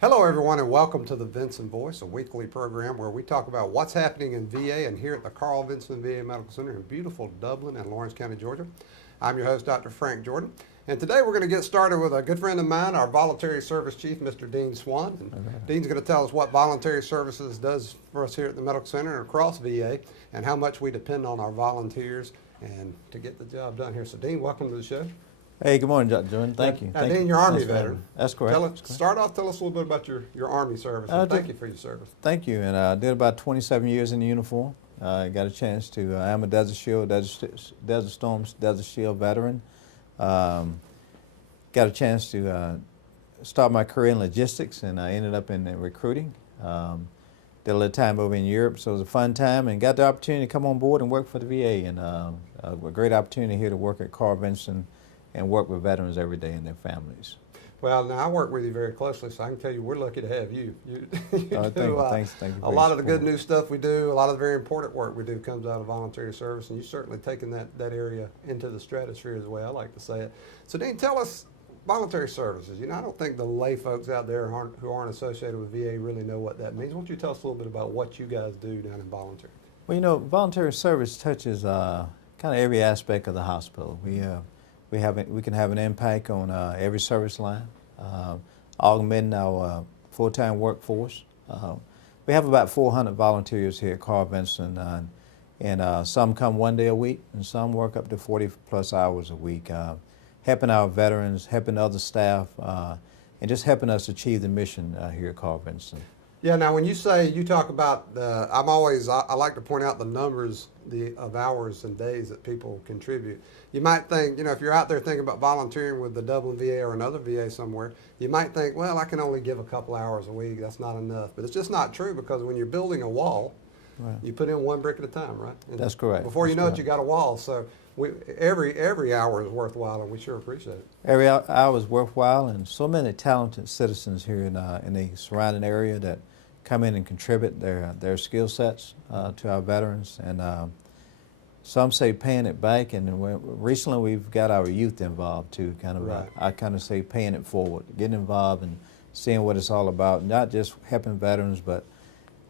Hello, everyone, and welcome to the Vinson Voice, a weekly program where we talk about what's happening in VA and here at the Carl Vinson VA Medical Center in beautiful Dublin and Lawrence County, Georgia. I'm your host, Dr. Frank Jordan, and today we're going to get started with a good friend of mine, our voluntary service chief, Mr. Dean Swan. And Dean's going to tell us what voluntary services does for us here at the Medical Center and across VA, and how much we depend on our volunteers and to get the job done here. So, Dean, welcome to the show. Hey, good morning, Dr. Jordan. Thank you. Now, Dean, you're Army veteran. That's correct. Start off, tell us a little bit about your Army service. Thank you for your service. Thank you. And I did about 27 years in the uniform. I got a chance to, I am a Desert Shield, Desert Storms, Desert Shield veteran. Got a chance to start my career in logistics, and I ended up in recruiting. Did a little time over in Europe, so it was a fun time, and got the opportunity to come on board and work for the VA. And a great opportunity here to work at Carl Vinson and work with veterans every day and their families. Well, now I work with you very closely, so I can tell you we're lucky to have you. You do thanks for a lot of the good new stuff we do, a lot of the very important work we do comes out of voluntary service, and you've certainly taken that area into the stratosphere as well, I like to say it. So, Dean, tell us voluntary services. You know, I don't think the lay folks out there who aren't associated with VA really know what that means. Why don't you tell us a little bit about what you guys do down in voluntary? Well, you know, voluntary service touches kind of every aspect of the hospital. We can have an impact on every service line, augmenting our full-time workforce. We have about 400 volunteers here at Carl Vinson, and some come one day a week, and some work up to 40-plus hours a week, helping our veterans, helping other staff, and just helping us achieve the mission here at Carl Vinson. Yeah, now when you talk about I like to point out the numbers of hours and days that people contribute. You might think, you know, if you're out there thinking about volunteering with the Dublin VA or another VA somewhere, you might think, well, I can only give a couple hours a week, that's not enough. But it's just not true, because when you're building a wall, right, you put in one brick at a time, right? And that's correct. Before you know it, you got a wall. So every hour is worthwhile, and we sure appreciate it. Every hour is worthwhile, and so many talented citizens here in the surrounding area that come in and contribute their skill sets to our veterans, and some say paying it back, and recently we've got our youth involved too. Right. I kind of say paying it forward, getting involved and seeing what it's all about, not just helping veterans, but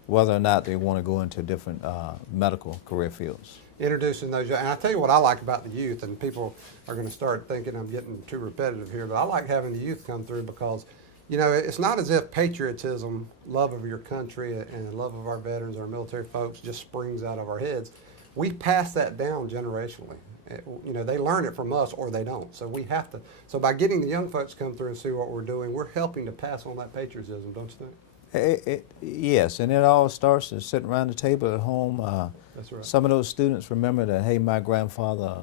whether or not they want to go into different medical career fields. Introducing those, and I tell you what I like about the youth, and people are going to start thinking I'm getting too repetitive here, but I like having the youth come through because, you know, it's not as if patriotism, love of your country, and love of our veterans, our military folks, just springs out of our heads. We pass that down generationally. You know, they learn it from us or they don't. So we have to. So by getting the young folks to come through and see what we're doing, we're helping to pass on that patriotism, don't you think? Yes, and it all starts with sitting around the table at home. That's right. Some of those students remember that, hey, my grandfather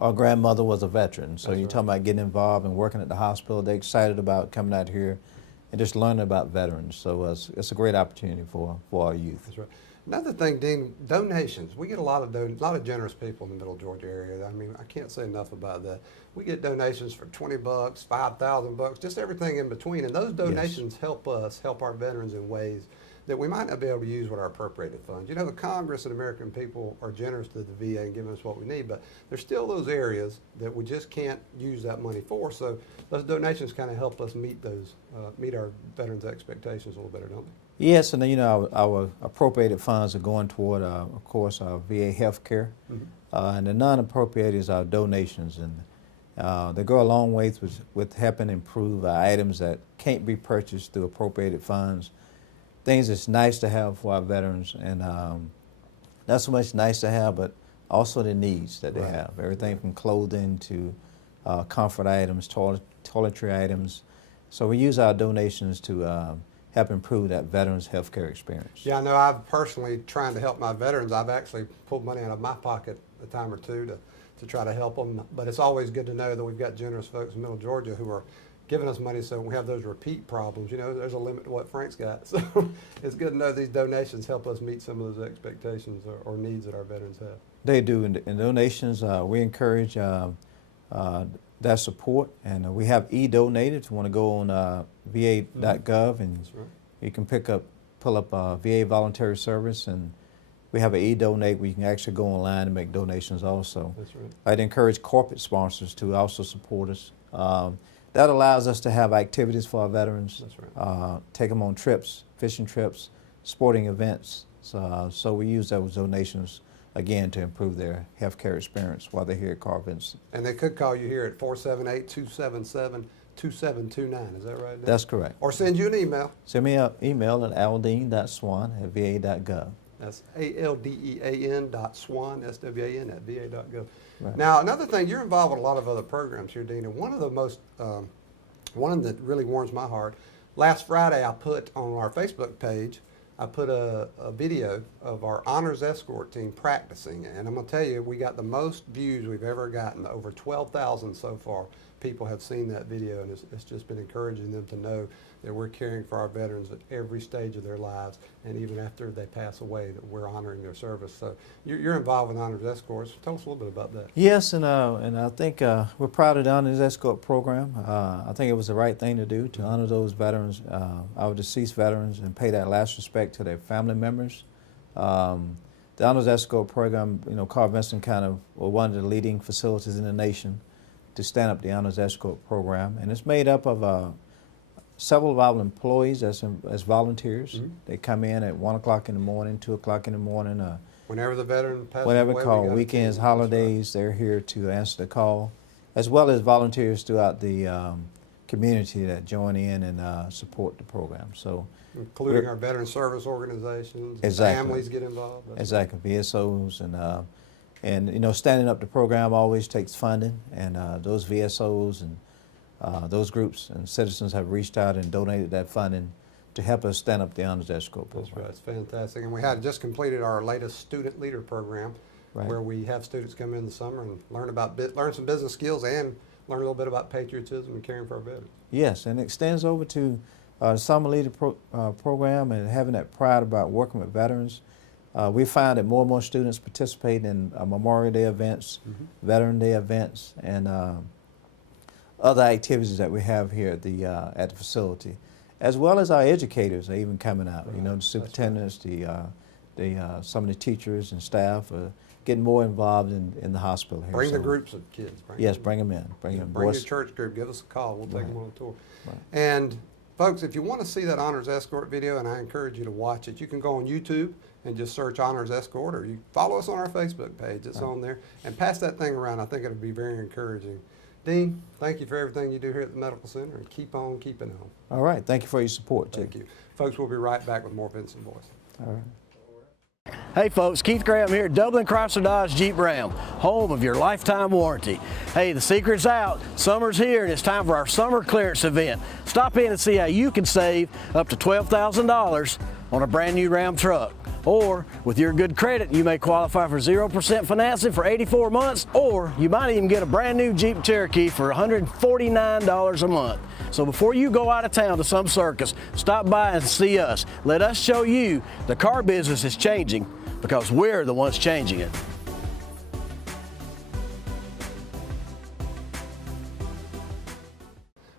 or grandmother was a veteran. So you're talking about getting involved and working at the hospital. They're excited about coming out here and just learning about veterans. So it's a great opportunity for our youth. That's right. Another thing, Dean, donations. We get a lot of generous people in the Middle Georgia area. I mean, I can't say enough about that. We get donations for $20, $5,000, just everything in between. And those donations help us help our veterans in ways that we might not be able to use with our appropriated funds. You know, the Congress and American people are generous to the VA and giving us what we need, but there's still those areas that we just can't use that money for. So those donations kind of help us meet our veterans' expectations a little better, don't they? Yes, and you know, our appropriated funds are going toward, of course, our VA health care, and the non-appropriated is our donations, and they go a long way with helping improve items that can't be purchased through appropriated funds, things that's nice to have for our veterans, and not so much nice to have, but also the needs that they have, everything from clothing to comfort items, toiletry items. So we use our donations to help improve that veterans' health care experience. Yeah, I know I've personally, trying to help my veterans, I've actually pulled money out of my pocket a time or two to try to help them. But it's always good to know that we've got generous folks in Middle Georgia who are giving us money so we have those repeat problems. You know, there's a limit to what Frank's got. So it's good to know these donations help us meet some of those expectations or needs that our veterans have. They do. In donations, we encourage that support, and we have e-donate if you want to go on va.gov, and you can pull up VA voluntary service, and we have an e-donate where you can actually go online and make donations also. That's right. I'd encourage corporate sponsors to also support us. that allows us to have activities for our veterans. That's right. Take them on trips, fishing trips, sporting events. So we use those donations, again, to improve their health care experience while they're here at Carl Vinson. And they could call you here at 478-277-2729. Is that right, Dan? That's correct. Or send you an email. Send me an email at aldine.swan@va.gov. That's ALDEAN.SWAN, SWAN, at VA.gov. Right. Now, another thing, you're involved with a lot of other programs here, Dean, and one of the most, one that really warms my heart, last Friday I put on our Facebook page, I put a video of our honors escort team practicing, and I'm going to tell you, we got the most views we've ever gotten, over 12,000 so far. People have seen that video, and it's just been encouraging them to know that we're caring for our veterans at every stage of their lives, and even after they pass away, that we're honoring their service. So you're involved with Honors Escorts. Tell us a little bit about that. Yes, and I think we're proud of the Honors Escort program. I think it was the right thing to do to honor those veterans, our deceased veterans, and pay that last respect to their family members. The Honors Escort program, Carl Vinson kind of was one of the leading facilities in the nation to stand up the Honors Escort program, and it's made up of several of our employees as volunteers. Mm-hmm. They come in at 1 o'clock in the morning, 2 o'clock in the morning. Whenever the veteran passes whatever away, call, we got weekends, a team. That's holidays, they're here to answer the call, as well as volunteers throughout the community that join in and support the program. So, including our veteran service organizations, exactly. Families get involved. Exactly, VSOs, and standing up the program always takes funding, and those VSOs and those groups and citizens have reached out and donated that funding to help us stand up the Honors Escort program. That's right, it's fantastic. And we had just completed our latest student leader program, Right. where we have students come in the summer and learn some business skills and learn a little bit about patriotism and caring for our veterans. Yes, and it extends over to the Summer Leader program and having that pride about working with veterans. We find that more and more students participate in Memorial Day events, Mm-hmm. Veteran Day events, and other activities that we have here at the facility, as well as our educators are even coming out. Right. The superintendents, some of the teachers and staff are getting more involved in the hospital here. Bring the So, group of kids. yes, bring them in. Bring them. Bring your church group. Give us a call. We'll take Right. them on a tour. Right. And folks, if you want to see that Honors Escort video, and I encourage you to watch it, you can go on YouTube and just search Honors Escort, or you follow us on our Facebook page. It's on there. And pass that thing around. I think it'll be very encouraging. Dean, thank you for everything you do here at the Medical Center, and keep on keeping on. All right. Thank you for your support, too. Thank you. Folks, we'll be right back with more Vinson Voice. All right. Hey folks, Keith Graham here at Dublin Chrysler Dodge Jeep Ram, home of your lifetime warranty. Hey, the secret's out. Summer's here and it's time for our summer clearance event. Stop in and see how you can save up to $12,000 on a brand new Ram truck. Or with your good credit, you may qualify for 0% financing for 84 months, or you might even get a brand new Jeep Cherokee for $149 a month. So before you go out of town to some circus, stop by and see us. Let us show you the car business is changing because we're the ones changing it.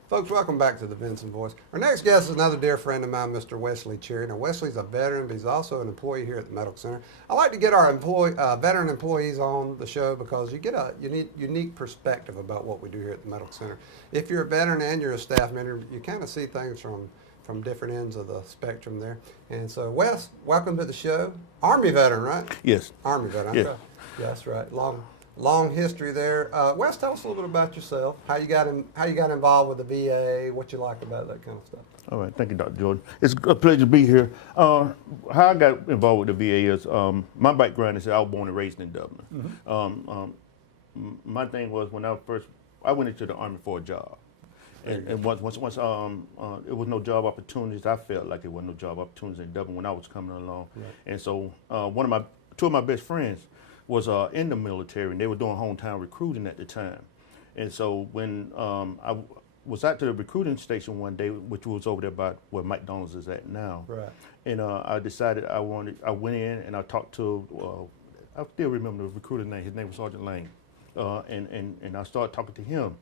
Folks, welcome back to the Vinson Voice. Our next guest is another dear friend of mine, Mr. Wesley Cherry. Now, Wesley's a veteran, but he's also an employee here at the Medical Center. I like to get our veteran employees on the show because you get a unique perspective about what we do here at the Medical Center. If you're a veteran and you're a staff member, you kind of see things from different ends of the spectrum there. And so, Wes, welcome to the show. Army veteran, right? Yes. Army veteran. Yes. Okay. Yeah, that's right. Long history there. Wes, tell us a little bit about yourself. How you got involved with the VA? What you like about that kind of stuff. All right. Thank you, Dr. Jordan. It's a pleasure to be here. How I got involved with the VA is my background is I was born and raised in Dublin. Mm-hmm. My thing was when I went into the Army for a job. And once it was no job opportunities, I felt like there was no job opportunities in Dublin when I was coming along. Right. And so two of my best friends was in the military, and they were doing hometown recruiting at the time. And so when I was out to the recruiting station one day, which was over there by where McDonald's is at now. Right. And I decided I went in and I talked to, I still remember the recruiter's name. His name was Sergeant Lane. And I started talking to him.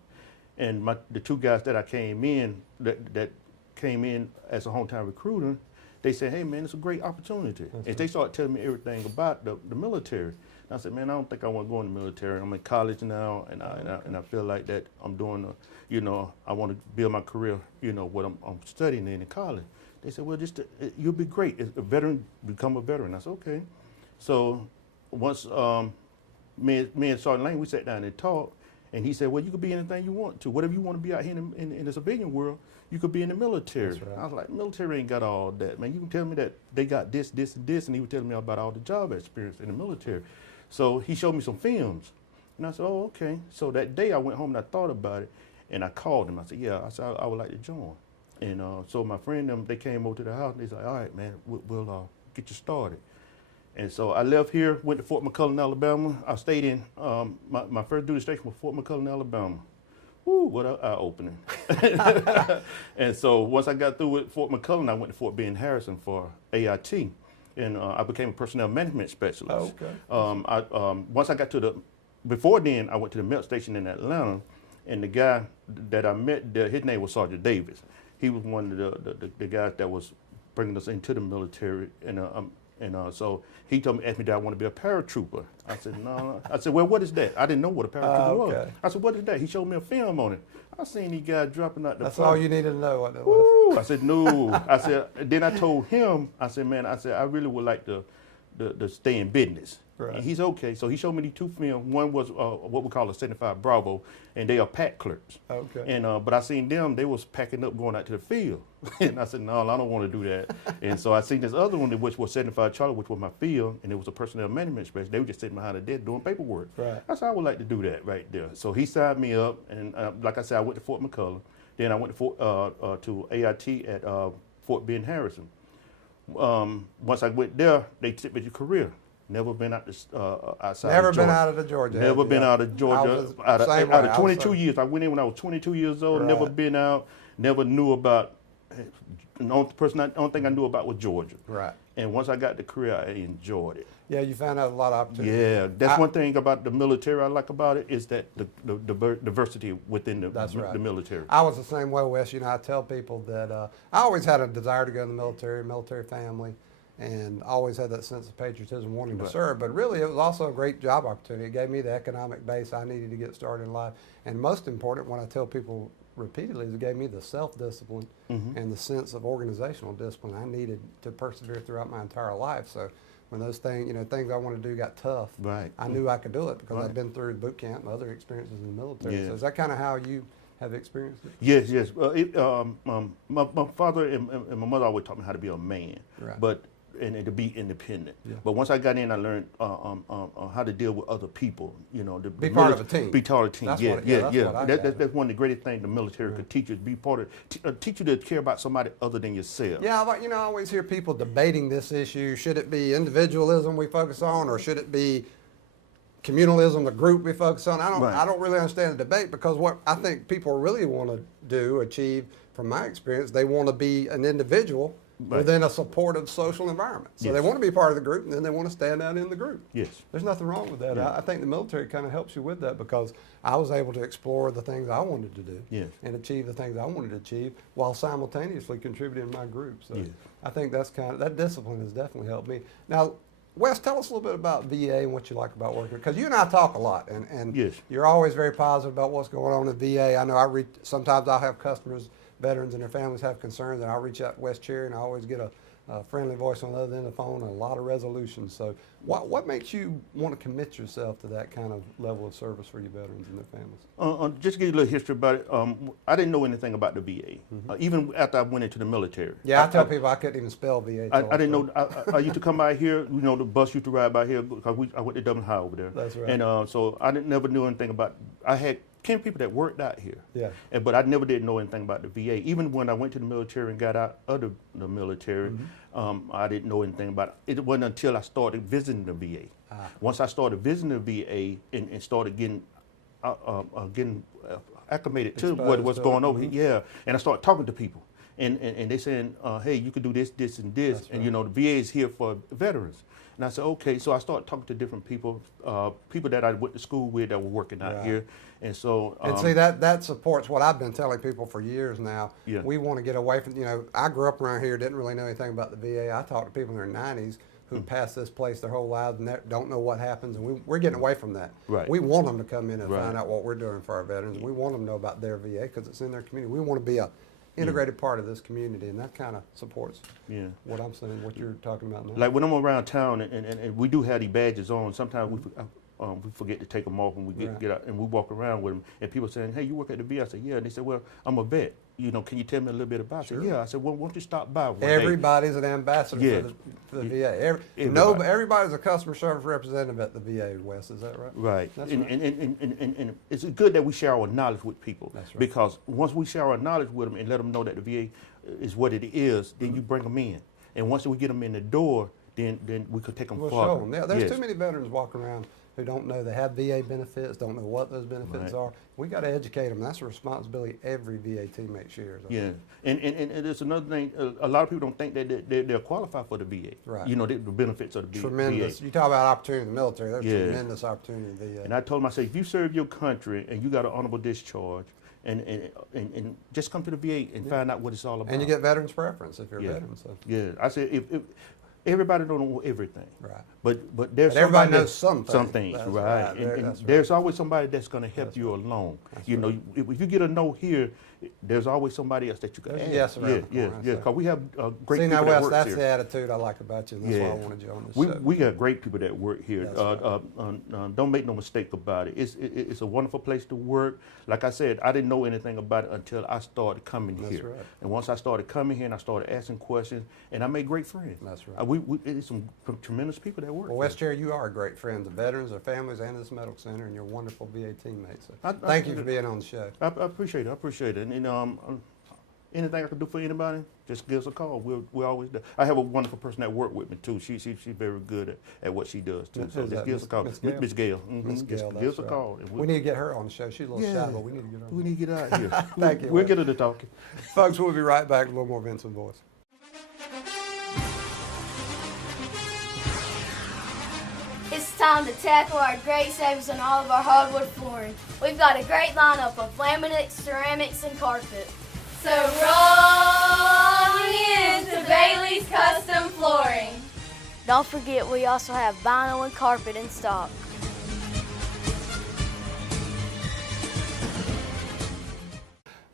And the two guys that I came in, that came in as a hometown recruiter, they said, hey, man, it's a great opportunity. And they started telling me everything about the military. And I said, man, I don't think I want to go in the military. I'm in college now, and I feel like that I'm doing, I want to build my career, what I'm studying in college. They said, well, you'll be great. As a veteran, become a veteran. I said, okay. So once me and Sergeant Lane, we sat down and talked, and he said, well, you could be anything you want to. Whatever you want to be out here in the civilian world, you could be in the military. That's right. I was like, military ain't got all that, man. You can tell me that they got this, this, and this, and he was telling me about all the job experience in the military. So he showed me some films, and I said, oh, okay. So that day I went home and I thought about it, and I called him. I said, yeah, I would like to join. And so my friend, they came over to the house, and they said, all right, man, we'll get you started. And so I left here, went to Fort McClellan, Alabama. I stayed in, my first duty station was Fort McClellan, Alabama. Woo, what an eye-opening. And so once I got through with Fort McClellan, I went to Fort Ben Harrison for AIT. And I became a personnel management specialist. Oh, okay. Once I got before then, I went to the MET station in Atlanta, and the guy that I met there, his name was Sergeant Davis. He was one of the guys that was bringing us into the military, and so he told me, asked me, did I want to be a paratrooper? I said, no. I said, well, what is that? I didn't know what a paratrooper was. I said, what is that? He showed me a film on it. I seen these guys dropping out the That's plane. all you needed to know what that was. I said, no. I said, then I told him, I said, man, I really would like to stay in business. Right. And he's okay. So he showed me these two films. One was what we call a 75 Bravo, and they are pack clerks. Okay. And but I seen them, they was packing up, going out to the field. And I said, no, I don't want to do that. And so I seen this other one, which was 75 Charlie, which was my field, and it was a personnel management specialist. They were just sitting behind the desk doing paperwork. Right. I said, I would like to do that right there. So he signed me up, and like I said, I went to Fort McCullough. Then I went to AIT at Fort Ben Harrison. Once I went there, they took me to career. Never been out outside Never of Georgia. been out of the Georgia. Never been out of Georgia. Out of 22 years. I went in when I was 22 years old. Right. Never been out. Never knew about. The only thing I knew about was Georgia. Right. And once I got the career, I enjoyed it. Yeah, you found out a lot of opportunities. Yeah, that's one thing about the military I like about it is that the diversity within the military. I was the same way, Wes. I tell people that I always had a desire to go in the military family, and always had that sense of patriotism, wanting to serve. But really, it was also a great job opportunity. It gave me the economic base I needed to get started in life. And most important, when I tell people repeatedly, is it gave me the self-discipline and the sense of organizational discipline I needed to persevere throughout my entire life. So when those things, things I wanted to do got tough, I knew I could do it because I'd been through boot camp and other experiences in the military. Yeah. So is that kind of how you have experienced it? Yes. My father and my mother always taught me how to be a man, and to be independent. Yeah. But once I got in, I learned how to deal with other people. Be part of a team. Be part of a team. That's That's one of the greatest things the military could teach you. Be part of, teach you to care about somebody other than yourself. Yeah, but I always hear people debating this issue. Should it be individualism we focus on, or should it be communalism, the group we focus on? I don't really understand the debate, because what I think people really want to achieve, from my experience, they want to be an individual within a supportive social environment. So they want to be part of the group, and then they want to stand out in the group. Yes. There's nothing wrong with that. I think the military kind of helps you with that, because I was able to explore the things I wanted to do and achieve the things I wanted to achieve while simultaneously contributing to my group. So I think that discipline has definitely helped me. Now, Wes, tell us a little bit about VA and what you like about working, because you and I talk a lot, and you're always very positive about what's going on in VA. I know sometimes I'll have customers, veterans and their families have concerns, and I'll reach out to Wes Cherry, and I always get a friendly voice on the other end of the phone and a lot of resolution. So what makes you want to commit yourself to that kind of level of service for your veterans and their families? Just to give you a little history about it, I didn't know anything about the VA, even after I went into the military. Yeah, I tell people I couldn't even spell VA. I didn't know. I used to come by here, the bus used to ride by here, because I went to Dublin High over there. That's right. And so I never knew anything about, I had 10 people that worked out here. Yeah. But I never did know anything about the VA. Even when I went to the military and got out of the military, I didn't know anything about it. It wasn't until I started visiting the VA. Once I started visiting the VA and started getting acclimated to what's going on, and I started talking to people. and they saying, hey, you could do this, this, and this, That's and right. you know the VA is here for veterans. And I said, okay. So I started talking to different people, people that I went to school with that were working out Right. here, and so. And see, that supports what I've been telling people for years now. Yeah. We want to get away from, I grew up around here, didn't really know anything about the VA. I talked to people in their 90s who passed this place their whole lives and don't know what happens, and we're getting away from that. Right. We want them to come in and Right. find out what we're doing for our veterans. We want them to know about their VA because it's in their community. We want to be a integrated part of this community, and that kind of supports Yeah. what I'm saying, what you're talking about now. Like when I'm around town, and we do have these badges on. Sometimes we forget to take them off when we Right. get out, and we walk around with them. And people saying, "Hey, you work at the VA?" I said, "Yeah." And they said, "Well, I'm a vet. Can you tell me a little bit about it?" Sure. I said, "Yeah." I said, "Well, why don't you stop by one day?" Everybody's an ambassador Yeah. for the VA. Everybody. Everybody's a customer service representative at the VA, Wes. Is that right? Right. That's and, right. And it's good that we share our knowledge with people. That's right. Because once we share our knowledge with them and let them know that the VA is what it is, then you bring them in. And once we get them in the door, then we could take them We'll further. show them. Yeah, there's Yes. too many veterans walking around who don't know they have VA benefits, don't know what those benefits Right. are. We got to educate them. That's a responsibility every VA teammate shares. I Yeah, think. and there's another thing. A lot of people don't think that they're qualified for the VA. Right. The benefits of the Tremendous. VA. You talk about opportunity in the military. There's Yeah. tremendous opportunity in the VA. And I told them, I said, if you serve your country and you got an honorable discharge, and just come to the VA and find out what it's all about. And you get veterans preference if you're a Yeah. veteran. So. Yeah, I said if everybody don't know everything. Right. But there's But everybody somebody knows that- some Some things. things, That's right? right. And That's right. there's always somebody that's going to help That's you along. That's You know, right. if you get a no here, there's always somebody else that you can There's ask. a yes around yeah, the corner, yeah, that's yeah. it. Because we have great See, people now, that Wes, work that's here. the attitude I like about you, and that's why I wanted you on this show. We got great people that work here. That's Don't make no mistake about it. It's a wonderful place to work. Like I said, I didn't know anything about it until I started coming That's here. right. And once I started coming here and I started asking questions, and I made great friends. That's right. It's some tremendous people that work Well, here. Wes Chair, you are a great friend of veterans, their families, and this medical center, and you're wonderful VA teammates. So I- thank you for being on the show. I appreciate it. I appreciate it. And anything I can do for anybody, just give us a call. We're always there. I have a wonderful person that work with me too. She's very good at what she does too. So Who's just that? give us a call. Miss Gail? Miss Gail. Mhm. Miss Just Gail, give us that's a right. call. And We need to get her on the show. She's a little Yeah. shy, but we need to get her on. We need to get out of here. Thank you, We'll Wes. get her to talking. Folks, we'll be right back with a little more Vinson voice. It's time to tackle our great savings on all of our hardwood flooring. We've got a great lineup of laminates, ceramics, and carpet. So roll into Bailey's Custom Flooring. Don't forget, we also have vinyl and carpet in stock.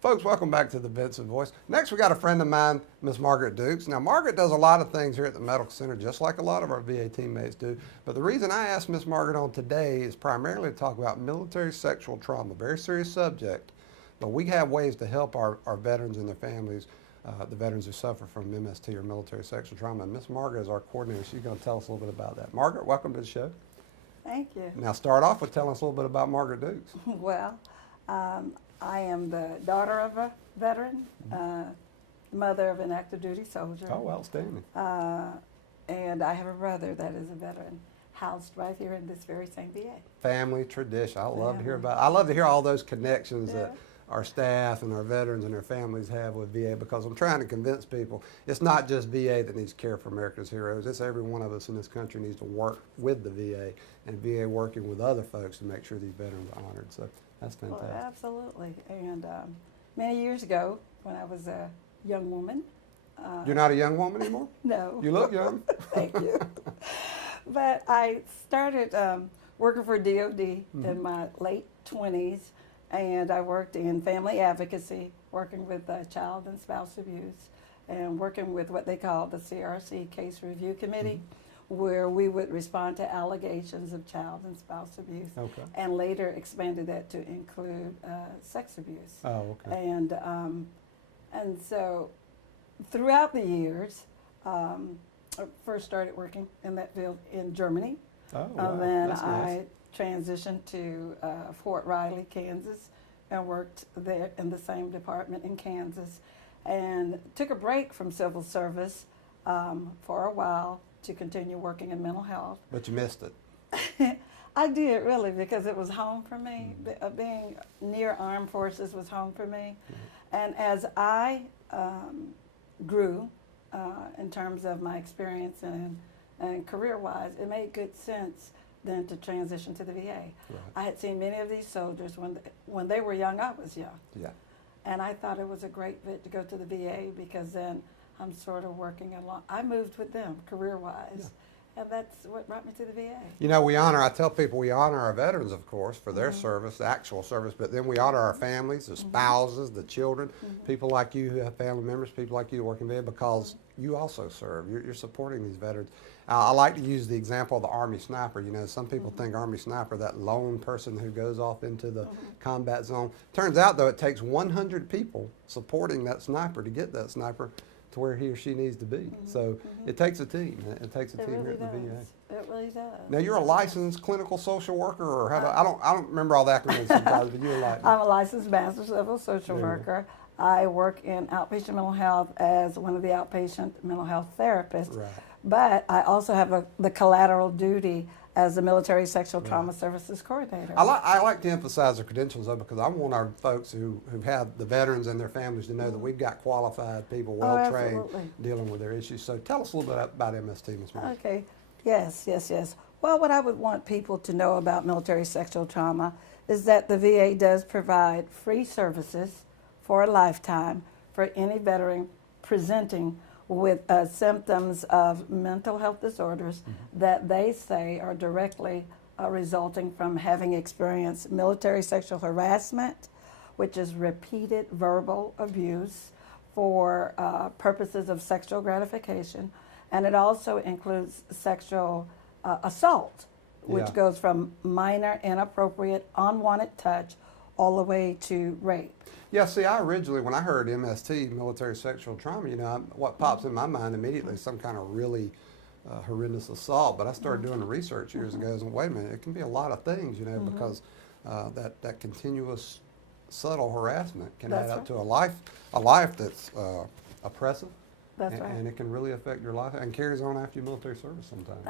Folks, welcome back to the Vinson Voice. Next, we got a friend of mine, Miss Margaret Dukes. Now, Margaret does a lot of things here at the Medical Center, just like a lot of our VA teammates do. But the reason I asked Miss Margaret on today is primarily to talk about military sexual trauma, very serious subject. But we have ways to help our veterans and their families, the veterans who suffer from MST or military sexual trauma. And Miss Margaret is our coordinator. She's going to tell us a little bit about that. Margaret, welcome to the show. Thank you. Now, start off with telling us a little bit about Margaret Dukes. Well, I am the daughter of a veteran, mother of an active duty soldier, Oh, outstanding. and I have a brother that is a veteran, housed right here in this very same VA. Family tradition. I love to hear Family. about. I love to hear all those connections that Yeah. our staff and our veterans and their families have with VA, because I'm trying to convince people it's not just VA that needs care for America's heroes. It's every one of us in this country needs to work with the VA, and VA working with other folks to make sure these veterans are honored. So that's Well, fantastic. absolutely. And many years ago, when I was a young woman, You're not a young woman anymore? no. You look young. Thank you. But I started working for DOD in my late 20s, and I worked in family advocacy, working with child and spouse abuse, and working with what they call the CRC Case Review Committee, where we would respond to allegations of child and spouse abuse, Okay. and later expanded that to include sex abuse. Oh, okay. And so throughout the years, I first started working in that field in Germany. Oh, wow. Then That's I nice. transitioned to Fort Riley, Kansas, and worked there in the same department in Kansas, and took a break from civil service for a while to continue working in mental health. But you missed it. I did, really, because it was home for me. Being near armed forces was home for me. And as I grew in terms of my experience and career-wise, it made good sense then to transition to the VA. Right. I had seen many of these soldiers when they were young. I was young. Yeah. And I thought it was a great fit to go to the VA because then I'm sort of working along. I moved with them career-wise, and that's what brought me to the VA. You know, I tell people we honor our veterans, of course, for their service, the actual service, but then we honor our families, the spouses, the children, people like you who have family members, people like you working there because you also serve. You're supporting these veterans. I like to use the example of the Army sniper. You know, some people think Army sniper, that lone person who goes off into the combat zone. Turns out, though, it takes 100 people supporting that sniper to get that sniper to where he or she needs to be. So it takes a team. It takes a team Really here at the VA. does. It really does. Now you're a licensed clinical social worker, or how do, I don't remember all the acronyms sometimes, but you're like. I'm a licensed master's level social worker. I work in outpatient mental health as one of the outpatient mental health therapists. Right. But I also have the collateral duty as the military sexual trauma services coordinator. I like to emphasize the credentials though, because I want our folks who have the veterans and their families to know that we've got qualified people, well trained, dealing with their issues. So tell us a little bit about MST, Ms. Margaret. Okay. Yes. Well, what I would want people to know about military sexual trauma is that the VA does provide free services for a lifetime for any veteran presenting with symptoms of mental health disorders that they say are directly resulting from having experienced military sexual harassment, which is repeated verbal abuse for purposes of sexual gratification. And it also includes sexual assault, which goes from minor, inappropriate, unwanted touch all the way to rape. Yeah, see, I originally, when I heard MST, military sexual trauma, you know, what pops in my mind immediately is some kind of really horrendous assault. But I started doing the research years ago and wait a minute, it can be a lot of things, you know, because that continuous subtle harassment can add up to a life that's oppressive. And it can really affect your life and carries on after your military service sometimes.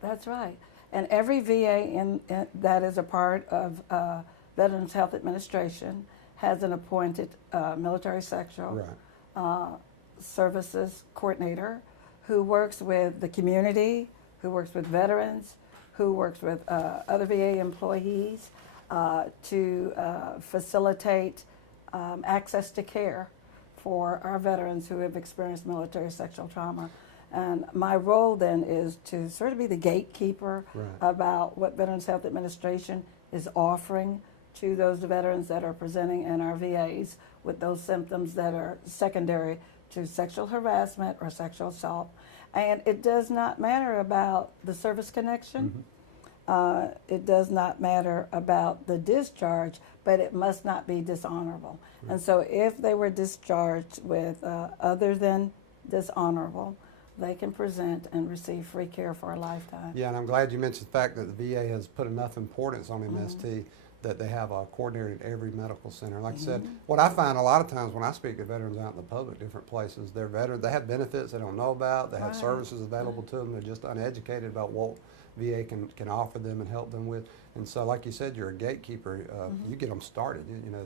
That's right. And every VA that is a part of Veterans Health Administration has an appointed military sexual services coordinator who works with the community, who works with veterans, who works with other VA employees to facilitate access to care for our veterans who have experienced military sexual trauma. And my role then is to sort of be the gatekeeper about what Veterans Health Administration is offering to those veterans that are presenting in our VAs with those symptoms that are secondary to sexual harassment or sexual assault. And it does not matter about the service connection. It does not matter about the discharge, but it must not be dishonorable. And so if they were discharged with other than dishonorable, they can present and receive free care for a lifetime. Yeah, and I'm glad you mentioned the fact that the VA has put enough importance on MST that they have a coordinator at every medical center. Like I said, what I find a lot of times when I speak to veterans out in the public, different places, they're veterans, they have benefits they don't know about, they have services available to them, they're just uneducated about what VA can offer them and help them with. And so, like you said, you're a gatekeeper. You get them started. You know,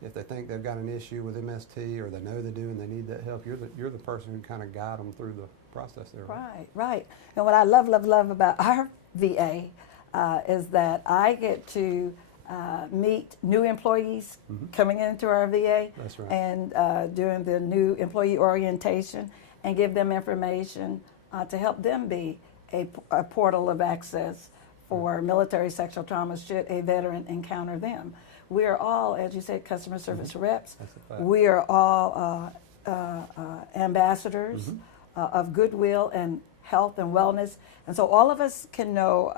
if they think they've got an issue with MST or they know they do and they need that help, you're the person who kind of guide them through the process there. Right. And what I love about our VA is that I get to meet new employees coming into our VA and doing the new employee orientation and give them information to help them be a portal of access for military sexual trauma should a veteran encounter them. We are all, as you said, customer service reps. We are all ambassadors of goodwill and health and wellness. And so all of us can know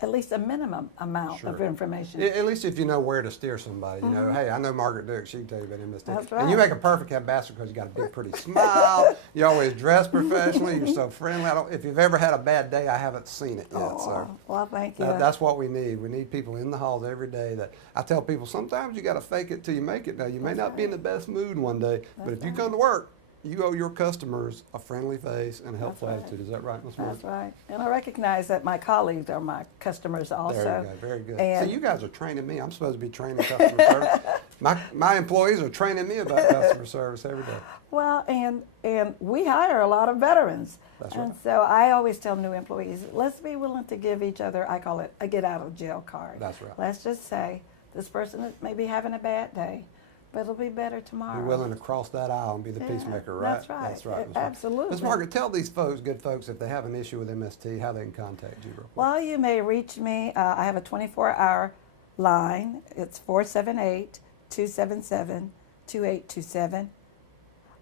at least a minimum amount of information. At least if you know where to steer somebody. You know, hey, I know Margaret Duke, she can tell you about MST. That's right. And you make a perfect ambassador because you got a big, pretty smile. You always dress professionally. You're so friendly. If you've ever had a bad day, I haven't seen it yet. So well, thank you. That's what we need. We need people in the halls every day. That I tell people sometimes you got to fake it till you make it. Now you may not be in the best mood one day, but if you come to work, you owe your customers a friendly face and a helpful attitude. Is that right, Ms. Margaret? That's right. And I recognize that my colleagues are my customers also. There you go. Very good. And see, you guys are training me. I'm supposed to be training customer service. My employees are training me about customer service every day. Well, and we hire a lot of veterans. That's and right. so I always tell new employees, let's be willing to give each other, I call it a get out of jail card. That's right. Let's just say this person may be having a bad day, but it'll be better tomorrow. Be willing to cross that aisle and be the Yeah, peacemaker, right? that's right. That's right. Ms. Margaret. Absolutely. Ms. Margaret, tell these folks, good folks, if they have an issue with MST, how they can contact you real quick. Well, you may reach me. I have a 24-hour line. It's 478-277-2827.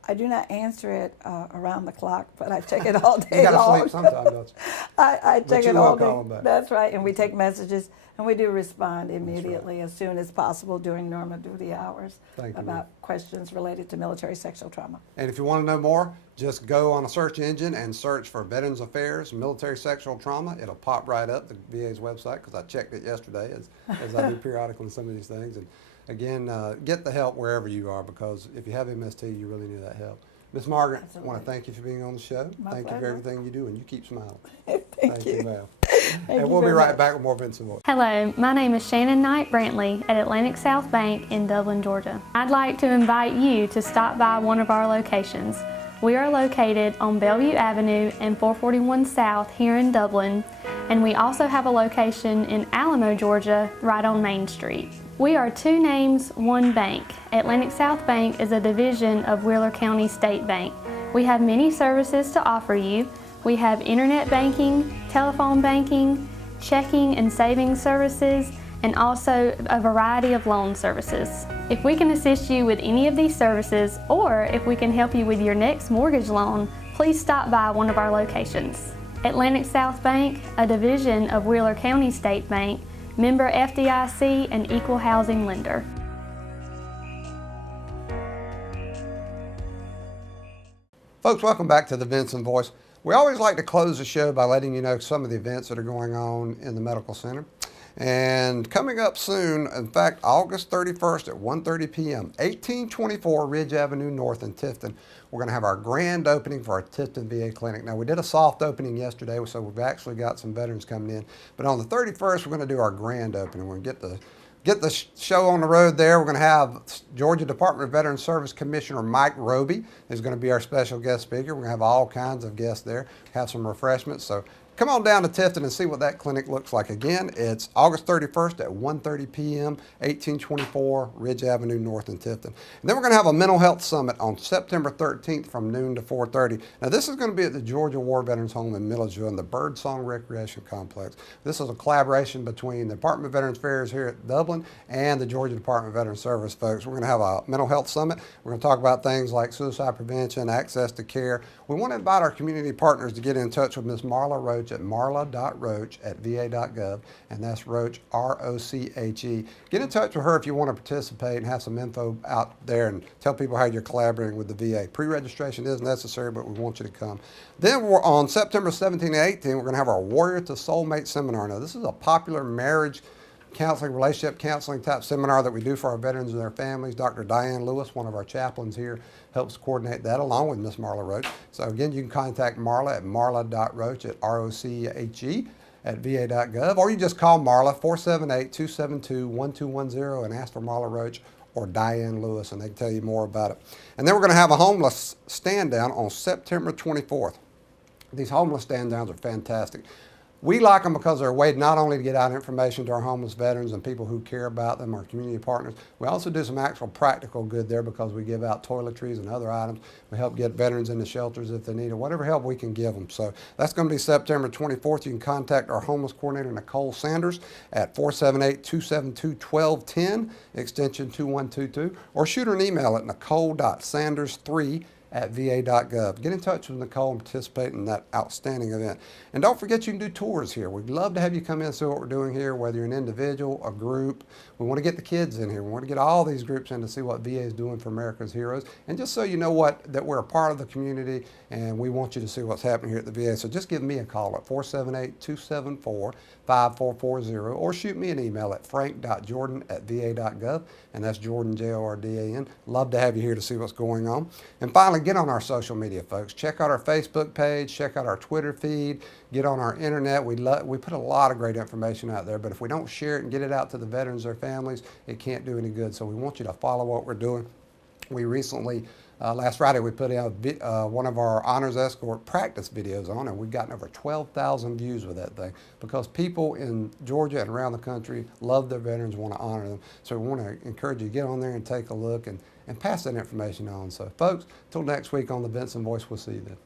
I do not answer it around the clock, but I check it all day You got to long. sleep sometime, don't you? I But check you it will all call 'em day. back. That's right, and we take messages, and we do respond immediately as soon as possible during normal duty hours Thank you, about ma'am. questions related to military sexual trauma. And if you want to know more, just go on a search engine and search for Veterans Affairs, Military Sexual Trauma. It'll pop right up, the VA's website, because I checked it yesterday, as I do periodically on some of these things. And again, get the help wherever you are, because if you have MST, you really need that help. Ms. Margaret, I Absolutely. want to thank you for being on the show. My Thank you for pleasure. everything you do, and you keep smiling. Thank you. ma'am. Thank And you we'll be very right much. back with more Vinson Voice. Hello, my name is Shannon Knight Brantley at Atlantic South Bank in Dublin, Georgia. I'd like to invite you to stop by one of our locations. We are located on Bellevue Avenue and 441 South here in Dublin, and we also have a location in Alamo, Georgia, right on Main Street. We are two names, one bank. Atlantic South Bank is a division of Wheeler County State Bank. We have many services to offer you. We have internet banking, telephone banking, checking and savings services, and also a variety of loan services. If we can assist you with any of these services, or if we can help you with your next mortgage loan, please stop by one of our locations. Atlantic South Bank, a division of Wheeler County State Bank, member FDIC and equal housing lender. Folks, welcome back to the Vinson Voice. We always like to close the show by letting you know some of the events that are going on in the medical center. And coming up soon, in fact, August 31st at 1:30 p.m., 1824 Ridge Avenue North in Tifton, we're going to have our grand opening for our Tifton VA clinic. Now, we did a soft opening yesterday, so we've actually got some veterans coming in. But on the 31st, we're going to do our grand opening. We're going to get the show on the road there. We're going to have Georgia Department of Veterans Service Commissioner Mike Roby is going to be our special guest speaker. We're going to have all kinds of guests there, have some refreshments. So come on down to Tifton and see what that clinic looks like. Again, it's August 31st at 1:30 p.m., 1824 Ridge Avenue North in Tifton. And then we're going to have a mental health summit on September 13th from noon to 4:30. Now, this is going to be at the Georgia War Veterans Home in Milledgeville in the Birdsong Recreation Complex. This is a collaboration between the Department of Veterans Affairs here at Dublin and the Georgia Department of Veterans Service folks. We're going to have a mental health summit. We're going to talk about things like suicide prevention, access to care. We want to invite our community partners to get in touch with Ms. Marla Roach at marla.roach@va.gov, and that's Roach, R-O-C-H-E. Get in touch with her if you want to participate and have some info out there and tell people how you're collaborating with the VA. Pre-registration is necessary, but we want you to come. Then we're on September 17 and 18, we're going to have our Warrior to Soulmate seminar. Now, this is a popular marriage counseling, relationship counseling type seminar that we do for our veterans and their families. Dr. Diane Lewis, one of our chaplains here, helps coordinate that along with Miss Marla Roach. So again, you can contact Marla at marla.roach R-O-C-H-E @va.gov, or you just call Marla 478-272-1210 and ask for Marla Roach or Diane Lewis, and they can tell you more about it. And then we're going to have a homeless stand down on September 24th. These homeless stand downs are fantastic. We like them because they're a way not only to get out information to our homeless veterans and people who care about them, our community partners. We also do some actual practical good there because we give out toiletries and other items. We help get veterans into shelters if they need it, whatever help we can give them. So that's going to be September 24th. You can contact our homeless coordinator, Nicole Sanders, at 478-272-1210, extension 2122, or shoot her an email at nicole.sanders3@va.gov. Get in touch with Nicole and participate in that outstanding event. And don't forget, you can do tours here. We'd love to have you come in and see what we're doing here, whether you're an individual, a group. We want to get the kids in here. We want to get all these groups in to see what VA is doing for America's heroes. And just so you know that we're a part of the community and we want you to see what's happening here at the VA. So just give me a call at 478-274-5440 or shoot me an email at frank.jordan@va.gov, and that's Jordan, Jordan. Love to have you here to see what's going on. And finally, finally, get on our social media, folks. Check out our Facebook page, check out our Twitter feed, get on our internet. We put a lot of great information out there, but if we don't share it and get it out to the veterans, their families, it can't do any good. So we want you to follow what we're doing. We recently, last Friday, we put out one of our honors escort practice videos on, and we've gotten over 12,000 views with that thing because people in Georgia and around the country love their veterans, want to honor them. So we want to encourage you to get on there and take a look and pass that information on. So folks, till next week on the Vinson Voice, we'll see you then.